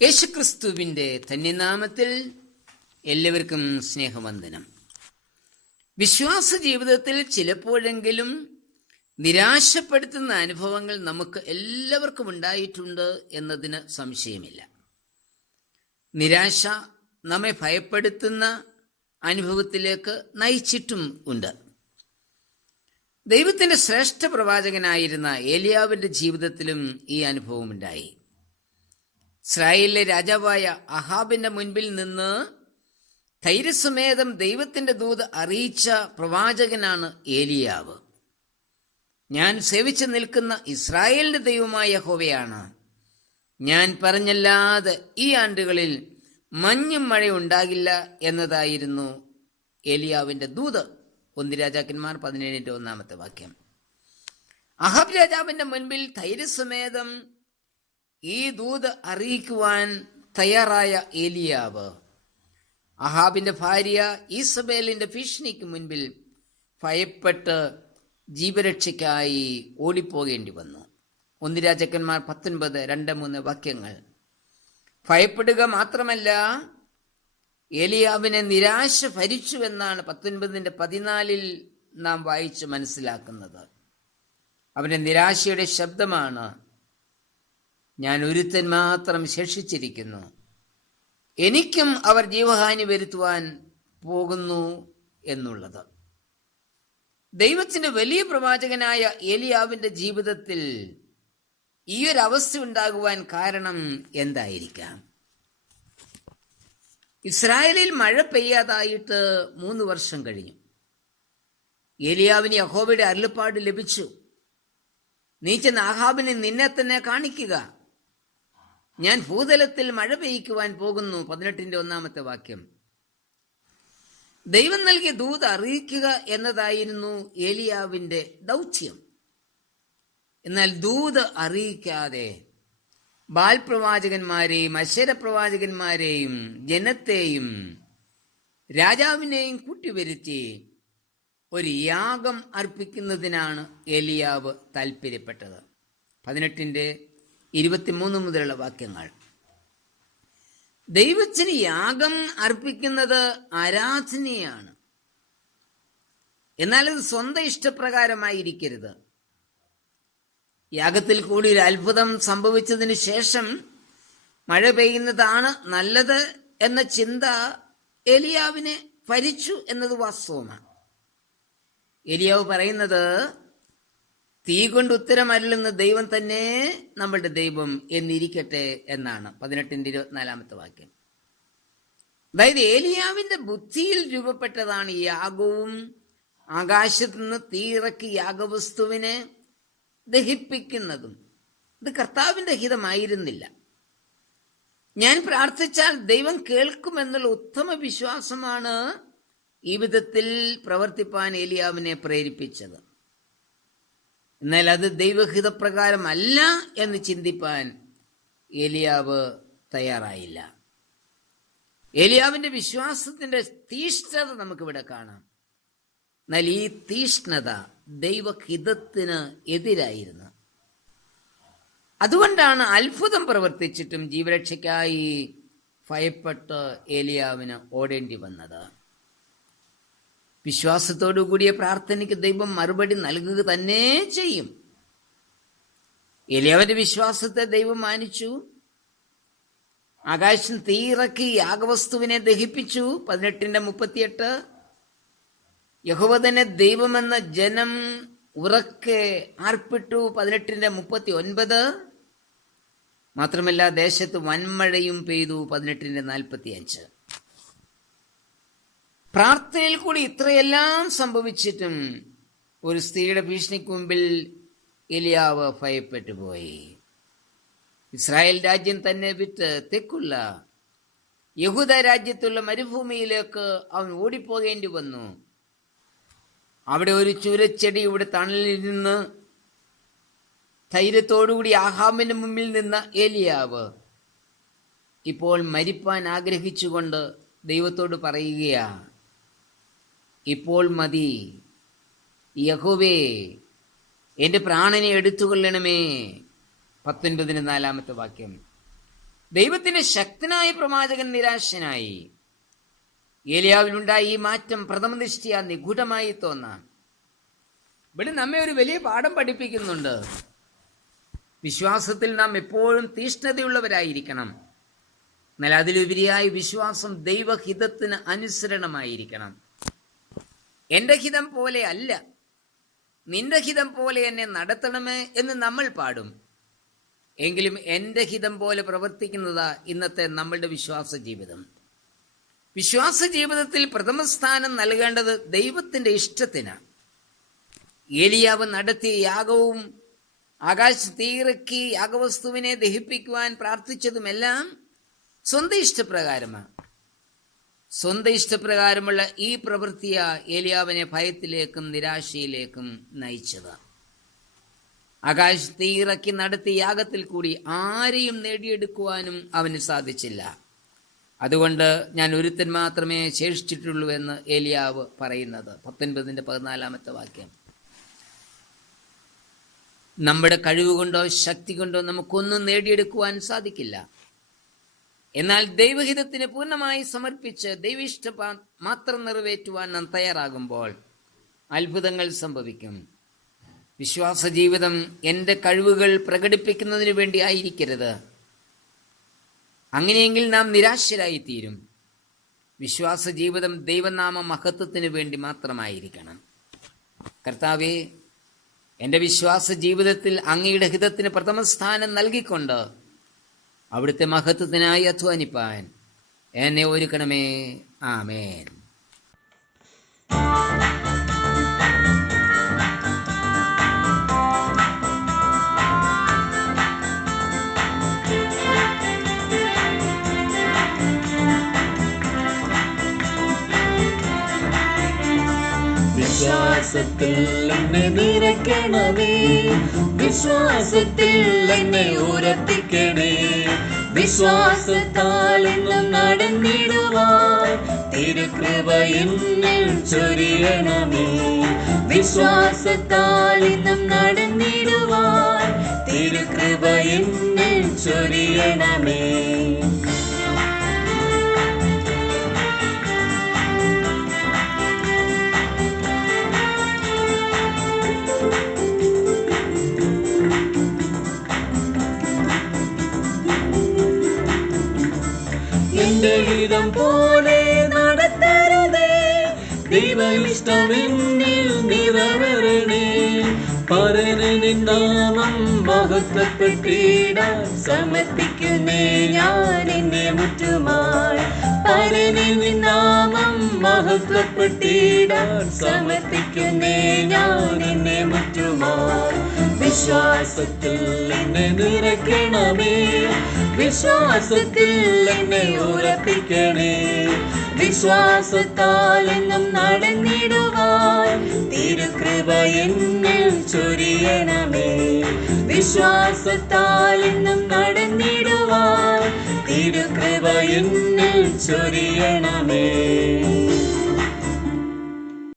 യേശുക്രിസ്തുവിൻ്റെ ധന്യനാമത്തിൽ എല്ലാവർക്കും സ്നേഹവന്ദനം. വിശ്വാസ ജീവിതത്തിൽ ചിലപ്പോഴെങ്കിലും നിരാശപ്പെടുത്തുന്ന അനുഭവങ്ങൾ നമുക്ക് എല്ലാവർക്കും ഉണ്ടായിട്ടുണ്ട് എന്നതിന് സംശയമില്ല. നിരാശ നമ്മെ ഭയപ്പെടുത്തുന്ന അനുഭവത്തിലേക്ക് നയിച്ചിട്ടും ഉണ്ട്. ദൈവത്തിൻ്റെ ശ്രേഷ്ഠ പ്രവാചകനായിരുന്ന ഏലിയാവിൻ്റെ ജീവിതത്തിലും ഈ അനുഭവമുണ്ടായി. ഇസ്രായേലിലെ രാജാവായ അഹാബിന്റെ മുൻപിൽ നിന്ന് ധൈര്യസമേതം ദൈവത്തിന്റെ ദൂത് അറിയിച്ച പ്രവാചകനാണ് ഏലിയാവ്. ഞാൻ സേവിച്ചു നിൽക്കുന്ന ഇസ്രായേലിന്റെ ദൈവമായ യഹോവയാണ്. ഞാൻ പറഞ്ഞല്ലാതെ ഈ ആണ്ടുകളിൽ മഞ്ഞും മഴയും ഉണ്ടാകില്ല എന്നതായിരുന്നു ഏലിയാവിന്റെ ദൂത്. 1 രാജാക്കന്മാർ 17:1 അഹാബ് രാജാവിന്റെ മുൻപിൽ ധൈര്യസമേതം ഈ ദൂത് അറിയിക്കുവാൻ തയ്യാറായ ഏലിയാവ് അഹാബിന്റെ ഭാര്യ ഈസബേലിന്റെ ഭീഷണിക്ക് മുൻപിൽ ഭയപ്പെട്ട് ജീവരക്ഷയ്ക്കായി ഓടിപ്പോകേണ്ടി വന്നു. 1 രാജാക്കന്മാർ 19:2-3 ഭയപ്പെടുക മാത്രമല്ല, ഏലിയാവിനെ നിരാശ ഭരിച്ചുവെന്നാണ് 19:14 നാം വായിച്ച് മനസ്സിലാക്കുന്നത്. അവന്റെ നിരാശയുടെ ശബ്ദമാണ്, ഞാൻ ഒരുത്തൻ മാത്രം ശേഷിച്ചിരിക്കുന്നു, എനിക്കും അവർ ജീവഹാനി വരുത്തുവാൻ പോകുന്നു എന്നുള്ളത്. ദൈവത്തിന്റെ വലിയ പ്രവാചകനായ ഏലിയാവിന്റെ ജീവിതത്തിൽ ഈ ഒരു അവസ്ഥ ഉണ്ടാകുവാൻ കാരണം എന്തായിരിക്കാം? ഇസ്രായേലിൽ മഴ പെയ്യാതായിട്ട് 3 വർഷം കഴിഞ്ഞു. ഏലിയാവിന് യഹോവയുടെ അരുളപ്പാട് ലഭിച്ചു, നീ ചെന്ന് ആഹാബിനെ നിന്നെ തന്നെ കാണിക്കുക, ഞാൻ ഭൂതലത്തിൽ മഴ പെയ്യിക്കുവാൻ പോകുന്നു. 18:1 ദൈവം നൽകിയ ദൂത് അറിയിക്കുക എന്നതായിരുന്നു ഏലിയാവിന്റെ ദൗത്യം. എന്നാൽ ദൂത് അറിയിക്കാതെ ബാൽ പ്രവാചകന്മാരെയും അശേരപ്രവാചകന്മാരെയും ജനത്തെയും രാജാവിനെയും കൂട്ടിവരുത്തി ഒരു യാഗം അർപ്പിക്കുന്നതിനാണ് ഏലിയാവ് താല്പര്യപ്പെട്ടത്. 18:23 ദൈവത്തിന് യാഗം അർപ്പിക്കുന്നത് ആരാധനയാണ്. എന്നാൽ അത് സ്വന്തം ഇഷ്ടപ്രകാരമായിരിക്കരുത്. യാഗത്തിൽ കൂടി ഒരു അത്ഭുതം സംഭവിച്ചതിന് ശേഷം മഴ പെയ്യുന്നതാണ് നല്ലത് എന്ന ചിന്ത ഏലിയാവിനെ ഭരിച്ചു എന്നത് വാസ്തവമാണ്. ഏലിയാവ് പറയുന്നത്, തീ കൊണ്ട് ഉത്തരമരുളുന്ന ദൈവം തന്നെ നമ്മളുടെ ദൈവം എന്നിരിക്കട്ടെ എന്നാണ്. 18:24 അതായത് ഏലിയാവിന്റെ ബുദ്ധിയിൽ രൂപപ്പെട്ടതാണ് ഈ യാഗവും. ആകാശത്ത് നിന്ന് തീ ഇറക്കി യാഗവസ്തുവിനെ ദഹിപ്പിക്കുന്നതും. ഇത് കർത്താവിന്റെ ഹിതമായിരുന്നില്ല. ഞാൻ പ്രാർത്ഥിച്ചാൽ ദൈവം കേൾക്കുമെന്നുള്ള ഉത്തമ വിശ്വാസമാണ് ഈ വിധത്തിൽ പ്രവർത്തിപ്പാൻ ഏലിയാവിനെ പ്രേരിപ്പിച്ചത്. എന്നാൽ അത് ദൈവഹിതപ്രകാരമല്ല എന്ന് ചിന്തിപ്പാൻ ഏലിയാവ് തയ്യാറായില്ല. ഏലിയാവിന്റെ വിശ്വാസത്തിന്റെ തീഷ്ണത നമുക്കിവിടെ കാണാം. എന്നാൽ ഈ തീഷ്ണത ദൈവഹിതത്തിന് എതിരായിരുന്നു. അതുകൊണ്ടാണ് അത്ഭുതം പ്രവർത്തിച്ചിട്ടും ജീവരക്ഷയ്ക്കായി ഭയപ്പെട്ട് ഏലിയാവിന് ഓടേണ്ടി വന്നത്. വിശ്വാസത്തോടു കൂടിയ പ്രാർത്ഥനയ്ക്ക് ദൈവം മറുപടി നൽകുക തന്നെ ചെയ്യും. ഏലിയാവിന്റെ വിശ്വാസത്തെ ദൈവം മാനിച്ചു. ആകാശം തീയിറക്കി യാഗവസ്തുവിനെ ദഹിപ്പിച്ചു. 18:38 യഹോവ തന്നെ ദൈവമെന്ന ജനം ഉറക്കെ ആർപ്പിട്ടു. 18:39 മാത്രമല്ല, ദേശത്ത് വൻമഴയും പെയ്തു. 18:45 പ്രാർത്ഥനയിൽ കൂടി ഇത്രയെല്ലാം സംഭവിച്ചിട്ടും ഒരു സ്ത്രീയുടെ ഭീഷണിക്ക് മുമ്പിൽ ഏലിയാവ് ഭയപ്പെട്ടു പോയി. ഇസ്രായേൽ രാജ്യം തന്നെ വിറ്റ് തെക്കുള്ള യഹൂദ രാജ്യത്തുള്ള മരുഭൂമിയിലേക്ക് അവൻ ഓടിപ്പോകേണ്ടി വന്നു. അവിടെ ഒരു ചൂരച്ചെടിയുടെ തണലിൽ നിന്ന് ധൈര്യത്തോടുകൂടി ആഹാബിന്റെ മുമ്പിൽ നിന്ന ഏലിയാവ് ഇപ്പോൾ മരിപ്പാൻ ആഗ്രഹിച്ചുകൊണ്ട് ദൈവത്തോട് പറയുകയാ, ഇപ്പോൾ മതി, യഹോവേ എൻ്റെ പ്രാണനെ എടുത്തുകൊള്ളണമേ. 19:4 ദൈവത്തിന്റെ ശക്തനായ പ്രവാചകൻ നിരാശനായി. ഏലിയാവിലുണ്ടായ ഈ മാറ്റം പ്രഥമദൃഷ്ട്യാ നിഗൂഢമായി തോന്നാം. ഇവിടെ നമ്മെ ഒരു വലിയ പാഠം പഠിപ്പിക്കുന്നുണ്ട്. വിശ്വാസത്തിൽ നാം എപ്പോഴും തീഷ്ണതയുള്ളവരായിരിക്കണം. എന്നാൽ അതിലുപരിയായി വിശ്വാസം ദൈവഹിതത്തിന് അനുസരണമായിരിക്കണം. എൻ്റെ ഹിതം പോലെ അല്ല, നിന്റെ ഹിതം പോലെ എന്നെ നടത്തണമേ എന്ന് നമ്മൾ പാടും. എങ്കിലും എൻ്റെ ഹിതം പോലെ പ്രവർത്തിക്കുന്നതാ ഇന്നത്തെ നമ്മളുടെ വിശ്വാസ ജീവിതം. വിശ്വാസ ജീവിതത്തിൽ പ്രഥമ സ്ഥാനം നൽകേണ്ടത് ദൈവത്തിൻ്റെ ഇഷ്ടത്തിനാണ്. ഏലിയാവ് നടത്തിയ യാഗവും ആകാശത്തീയിറക്കി യാഗവസ്തുവിനെ ദഹിപ്പിക്കുവാൻ പ്രാർത്ഥിച്ചതുമെല്ലാം സ്വന്തം ഇഷ്ടപ്രകാരമാണ്. സ്വന്തം ഇഷ്ടപ്രകാരമുള്ള ഈ പ്രവൃത്തിയാ ഏലിയാവിനെ ഭയത്തിലേക്കും നിരാശയിലേക്കും നയിച്ചത്. ആകാശത്തീയിറക്കി നടത്തിയ യാഗത്തിൽ കൂടി ആരെയും നേടിയെടുക്കുവാനും അവന് സാധിച്ചില്ല. അതുകൊണ്ട് ഞാൻ ഒരുത്തൻ മാത്രമേ ശേഷിച്ചിട്ടുള്ളൂ എന്ന് ഏലിയാവ് പറയുന്നത് 19-14 വാക്യം. നമ്മുടെ കഴിവുകൊണ്ടോ ശക്തി കൊണ്ടോ നമുക്കൊന്നും നേടിയെടുക്കുവാൻ സാധിക്കില്ല. എന്നാൽ ദൈവഹിതത്തിന് പൂർണ്ണമായി സമർപ്പിച്ച് ദൈവിഷ്ട മാത്രം നിറവേറ്റുവാൻ നാം തയ്യാറാകുമ്പോൾ അത്ഭുതങ്ങൾ സംഭവിക്കും. വിശ്വാസ ജീവിതം എൻ്റെ കഴിവുകൾ പ്രകടിപ്പിക്കുന്നതിന് വേണ്ടി ആയിരിക്കരുത്. അങ്ങനെയെങ്കിൽ നാം നിരാശരായിത്തീരും. വിശ്വാസ ജീവിതം ദൈവനാമ മഹത്വത്തിന് വേണ്ടി മാത്രമായിരിക്കണം. കർത്താവേ, എൻ്റെ വിശ്വാസ ജീവിതത്തിൽ അങ്ങയുടെ ഹിതത്തിന് പ്രഥമ സ്ഥാനം നൽകിക്കൊണ്ട് അവിടുത്തെ മഹത്വത്തിനായി അധ്വാനിപ്പാൻ എന്നെ ഒരുക്കണമേ. ആമേൻ. വിശ്വാസത്തിൽ എന്നെ നിറയ്ക്കണമേ, വിശ്വാസത്തിൽ എന്നെ ഉറപ്പിക്കണേ, വിശ്വാസത്താൽ എന്നും നടന്നിടുവാൻ തിരുകൃപ എന്നിൽ ചൊരിയണമേ, വിശ്വാസത്താൽ എന്നും നടന്നിടുവാൻ തിരുകൃപ എന്നിൽ ചൊരിയണമേ. എന്റെ ഹിതം പോലെ നടത്തരുതേ, ദൈവ ഇഷ്ടമെന്നിൽ നിറവേറണേ, പരനെ നാമം മഹത്വപ്പെട്ടിടാൻ സമർപ്പിക്കുന്നേ ഞാൻ എന്നെ മുറ്റുമായി, പരനെ നാമം മഹത്വപ്പെട്ടിടാൻ സമർപ്പിക്കുന്നേ ഞാൻ എന്നെ മുറ്റുമായി. വിശ്വാസത്തിൽ എന്നെ നിറയ്ക്കണമേ, വിശ്വാസത്തിൽ എന്നെ ഉറപ്പിക്കണേ, വിശ്വാസത്താൽ എന്നും നടന്നിടുവാൻ തിരുകൃപ എന്നിൽ ചൊരിയണമേ, വിശ്വാസത്താൽ എന്നും നടന്നിടുവാൻ തിരുകൃപ എന്നിൽ ചൊരിയണമേ.